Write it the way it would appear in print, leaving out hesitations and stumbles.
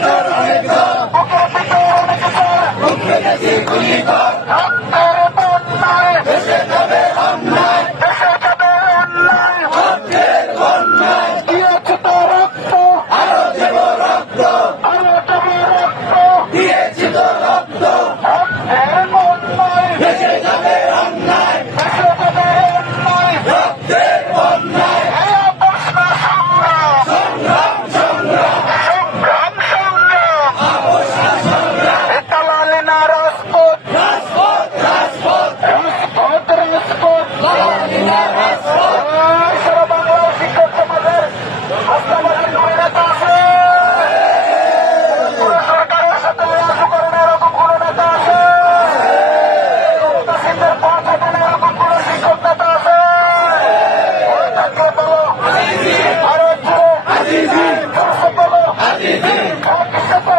ভিতর অনেক দল, মুখে গেছি গুলি কর, দেশে যাবে অন্যায়, রক্তের বন্যায়, আরো দেব রক্ত, দিয়েছি তো রক্ত, দেশে যাবে অন্যায়, রক্তের বন্যায়, সংগ্রাম সংগ্রাম, অবসান সংগ্রাম, রাজপথ রাজপথ, লালালিনা রাজপথ, সারা বাংলার শিক্ষক সমাজের আস্থাবাদী নেতা আছে, সরকারের সাথে রাজকরণের এরকম কোন নেতা আছে, তাসিমদের পথ হাঁটানো এরকম কোন শিক্ষক নেতা আছে, থাকলে বলো ভারত জুড়ে বলো আজিজি একসাথে